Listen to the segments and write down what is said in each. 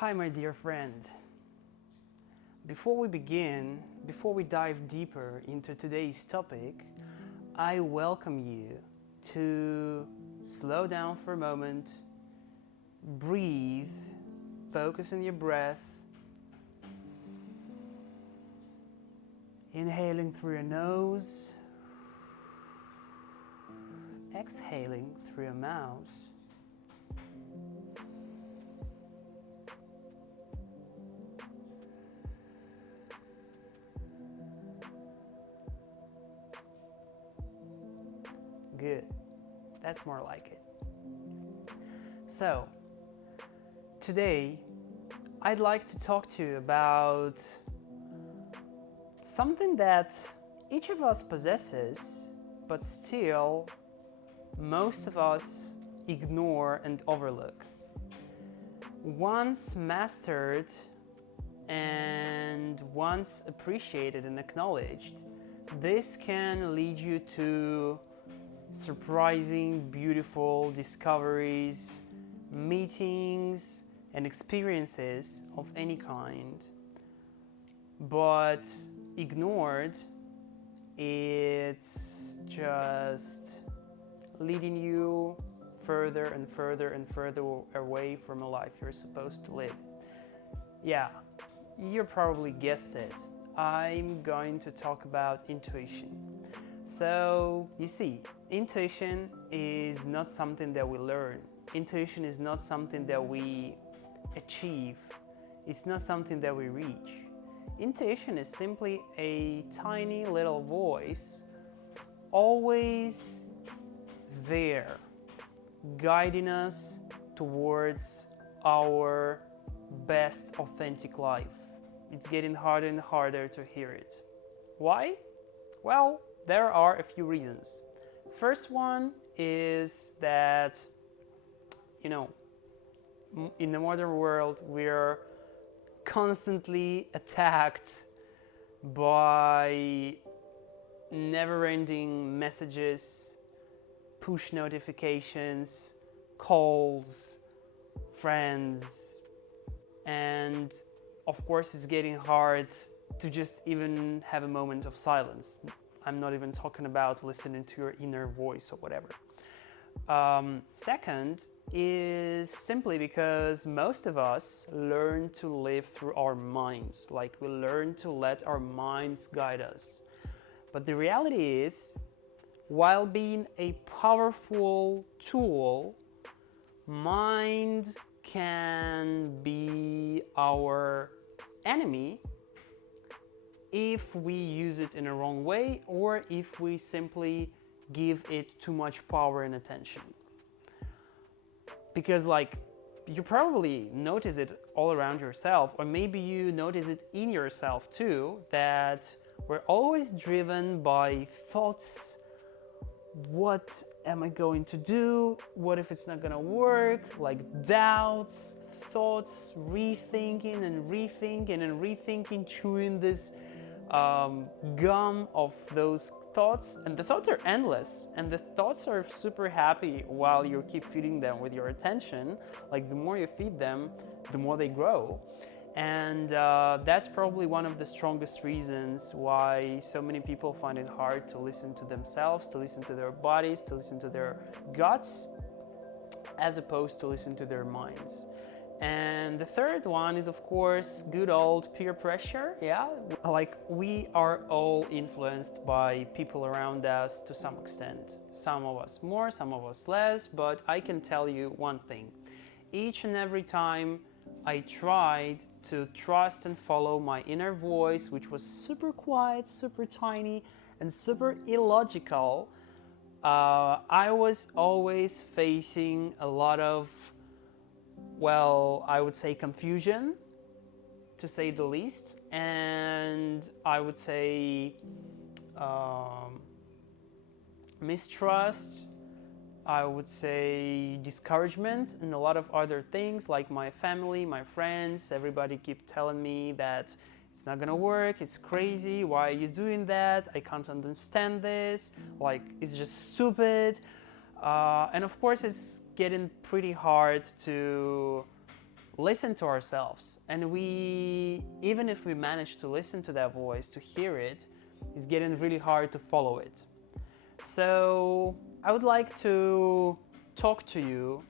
Hi, my dear friend. Before we dive deeper into today's topic, I welcome you to slow down for a moment, breathe, focus on your breath, inhaling through your nose, exhaling through your mouth. Good. That's more like it. So, today I'd like to talk to you about something that each of us possesses, but still most of us ignore and overlook. Once mastered and once appreciated and acknowledged, this can lead you to surprising, beautiful discoveries, meetings, and experiences of any kind. But ignored, it's just leading you further and further and further away from a life you're supposed to live. Yeah, you probably guessed it. I'm going to talk about intuition. So, you see, intuition is not something that we learn. Intuition is not something that we achieve. It's not something that we reach. Intuition is simply a tiny little voice, always there, guiding us towards our best authentic life. It's getting harder and harder to hear it. Why? Well, there are a few reasons. First one is that, in the modern world, we're constantly attacked by never-ending messages, push notifications, calls, friends, and of course it's getting hard to just even have a moment of silence. I'm not even talking about listening to your inner voice or whatever. Second is simply because most of us learn to live through our minds, like we learn to let our minds guide us. But the reality is, while being a powerful tool, mind can be our enemy if we use it in a wrong way or if we simply give it too much power and attention. Because you probably notice it all around yourself, or maybe you notice it in yourself too, that we're always driven by thoughts. What am I going to do? What if it's not gonna work? Like doubts, thoughts, rethinking and rethinking, chewing this gum of those thoughts. And the thoughts are endless, and the thoughts are super happy while you keep feeding them with your attention. Like the more you feed them, the more they grow. And that's probably one of the strongest reasons why so many people find it hard to listen to themselves, to listen to their bodies, to listen to their guts, as opposed to listen to their minds. And the third one is, of course, good old peer pressure. Yeah, like we are all influenced by people around us to some extent. Some of us more, some of us less, but I can tell you one thing. Each and every time I tried to trust and follow my inner voice, which was super quiet, super tiny, and super illogical, I was always facing a lot of, I would say confusion, to say the least, and I would say mistrust, I would say discouragement, and a lot of other things, like my family, my friends, everybody keep telling me that it's not gonna work, it's crazy, why are you doing that, I can't understand this, it's just stupid. And of course it's getting pretty hard to listen to ourselves, and we, even if we manage to listen to that voice, to hear it, it's getting really hard to follow it. So I would like to talk to you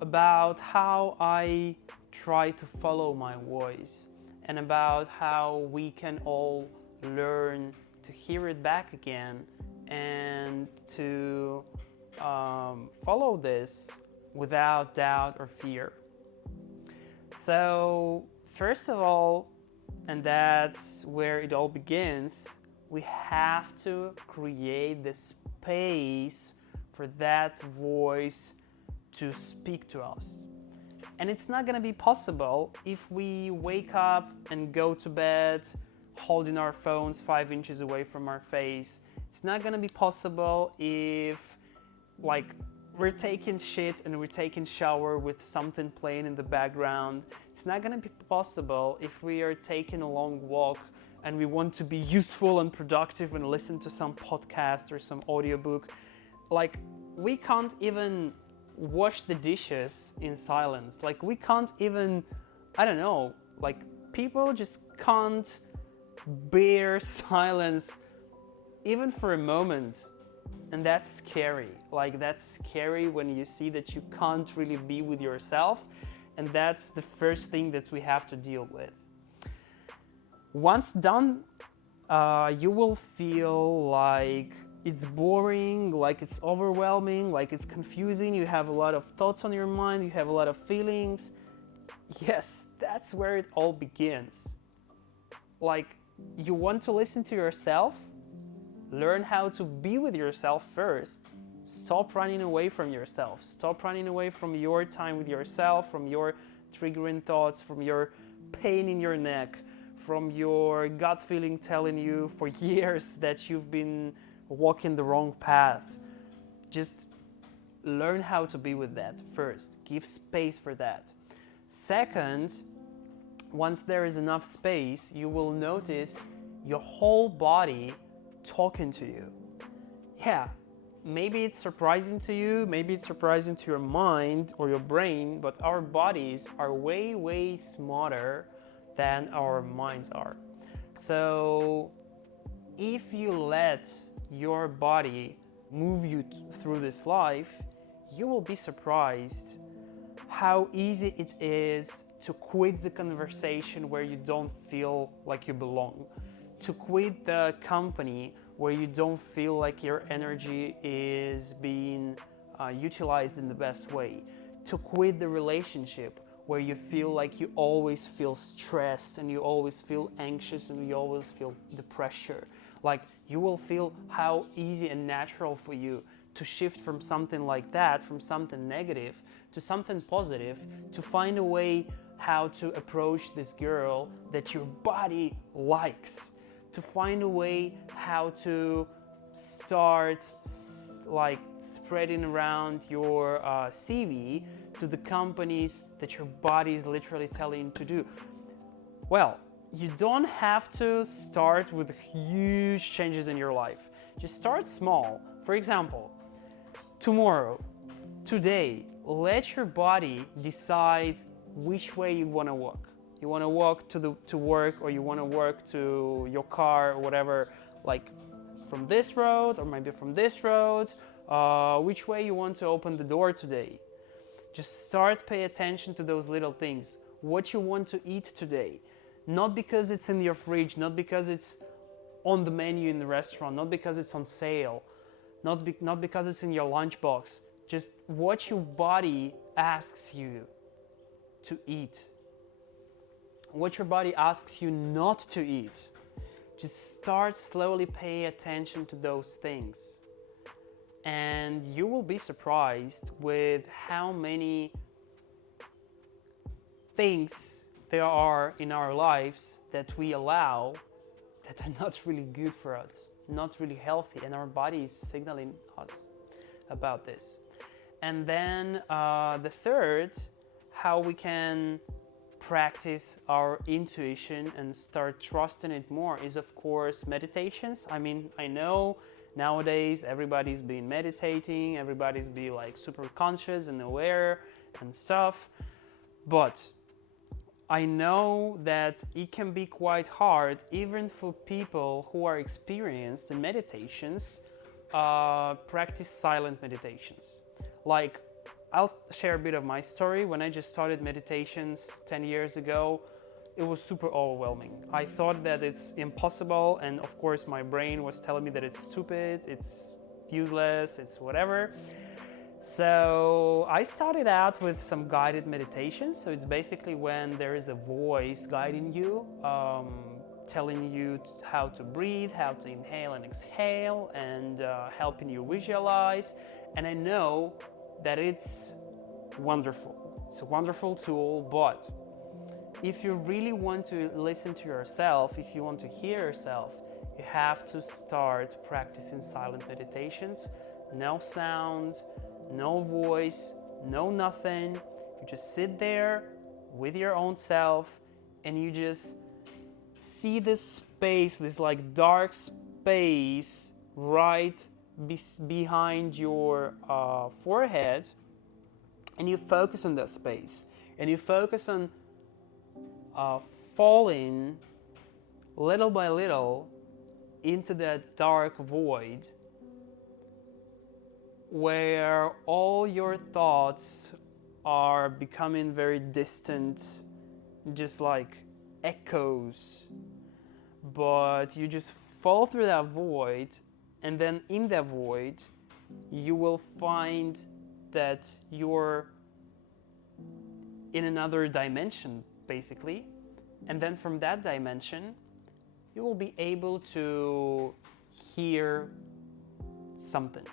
about how I try to follow my voice, and about how we can all learn to hear it back again, and to follow this without doubt or fear. So first of all, and that's where it all begins, we have to create the space for that voice to speak to us. And it's not going to be possible if we wake up and go to bed holding our phones 5 inches away from our face. It's not going to be possible if, like, we're taking shit and we're taking shower with something playing in the background. It's not going to be possible if we are taking a long walk and we want to be useful and productive and listen to some podcast or some audiobook. Like, we can't even wash the dishes in silence. Like, we can't even, I don't know, like, people just can't bear silence even for a moment. And that's scary. Like, that's scary when you see that you can't really be with yourself. And that's the first thing that we have to deal with. Once done, you will feel like it's boring, like it's overwhelming, like it's confusing. You have a lot of thoughts on your mind, you have a lot of feelings. Yes, that's where it all begins. Like, you want to listen to yourself? Learn how to be with yourself first. Stop running away from yourself. Stop running away from your time with yourself, from your triggering thoughts, from your pain in your neck, from your gut feeling telling you for years that you've been walking the wrong path. Just learn how to be with that first. Give space for that. Second, once there is enough space, you will notice your whole body talking to you. Yeah, maybe it's surprising to you, maybe it's surprising to your mind or your brain, but our bodies are way, way smarter than our minds are. So if you let your body move you through this life, you will be surprised how easy it is to quit the conversation where you don't feel like you belong, to quit the company where you don't feel like your energy is being utilized in the best way, to quit the relationship where you feel like you always feel stressed and you always feel anxious and you always feel the pressure. Like, you will feel how easy and natural for you to shift from something like that, from something negative to something positive, to find a way how to approach this girl that your body likes, to find a way how to start like spreading around your CV to the companies that your body is literally telling you to do. Well, you don't have to start with huge changes in your life. Just start small. For example, tomorrow, today, let your body decide which way you want to walk. You want to walk to work, or you want to walk to your car, or whatever, like from this road or maybe from this road, which way you want to open the door today. Just start pay attention to those little things. What you want to eat today. Not because it's in your fridge, not because it's on the menu in the restaurant, not because it's on sale, not because it's in your lunchbox. Just what your body asks you to eat. What your body asks you not to eat. Just start slowly pay attention to those things. And you will be surprised with how many things there are in our lives that we allow that are not really good for us, not really healthy, and our body is signaling us about this. And then the third, how we can practice our intuition and start trusting it more, is of course meditations. I mean, I know nowadays everybody's been meditating, everybody's been like super conscious and aware and stuff. But I know that it can be quite hard even for people who are experienced in meditations, practice silent meditations. Like, I'll share a bit of my story. When I just started meditations 10 years ago, it was super overwhelming. I thought that it's impossible, and of course my brain was telling me that it's stupid, it's useless, it's whatever. So I started out with some guided meditations. So it's basically when there is a voice guiding you, telling you how to breathe, how to inhale and exhale, and helping you visualize. And I know that it's wonderful. It's a wonderful tool, but if you really want to listen to yourself, if you want to hear yourself, you have to start practicing silent meditations. No sound, no voice, no nothing. You just sit there with your own self and you just see this space, this like dark space right behind your forehead, and you focus on that space and you focus on falling little by little into that dark void where all your thoughts are becoming very distant, just like echoes. But you just fall through that void, and then in that void, you will find that you're in another dimension, basically. And then from that dimension, you will be able to hear something.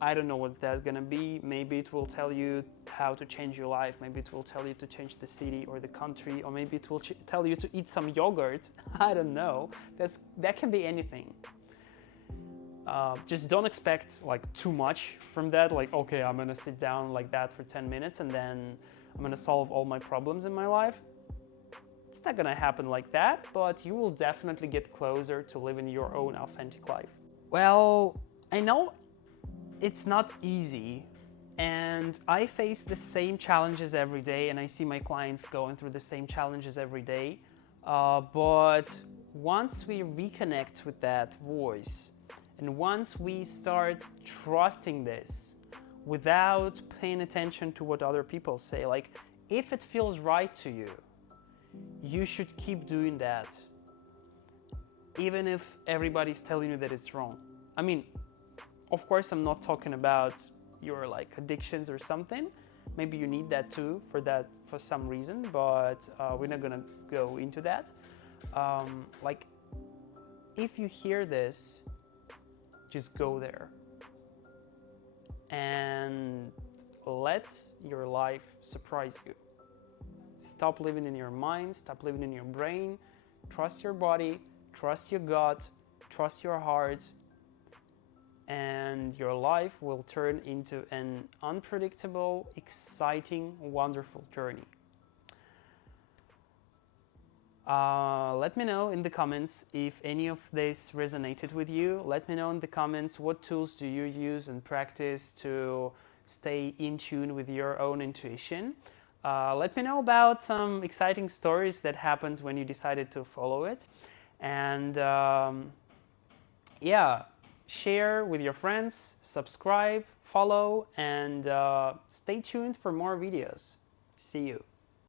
I don't know what that's gonna be. Maybe it will tell you how to change your life. Maybe it will tell you to change the city or the country, or maybe it will tell you to eat some yogurt. I don't know. That can be anything. Just don't expect like too much from that. Like, okay, I'm gonna sit down like that for 10 minutes and then I'm gonna solve all my problems in my life. It's not gonna happen like that, but you will definitely get closer to living your own authentic life. Well, I know it's not easy, and I face the same challenges every day, and I see my clients going through the same challenges every day. But once we reconnect with that voice, and once we start trusting this without paying attention to what other people say, like if it feels right to you, you should keep doing that, even if everybody's telling you that it's wrong. I mean, of course, I'm not talking about your like addictions or something. Maybe you need that too for some reason, but we're not gonna go into that. Like, if you hear this, just go there and let your life surprise you. Stop living in your mind, stop living in your brain. Trust your body, trust your gut, trust your heart, and your life will turn into an unpredictable, exciting, wonderful journey. Let me know in the comments if any of this resonated with you. Let me know in the comments what tools do you use and practice to stay in tune with your own intuition. Let me know about some exciting stories that happened when you decided to follow it. And yeah, share with your friends, subscribe, follow, and stay tuned for more videos. See you.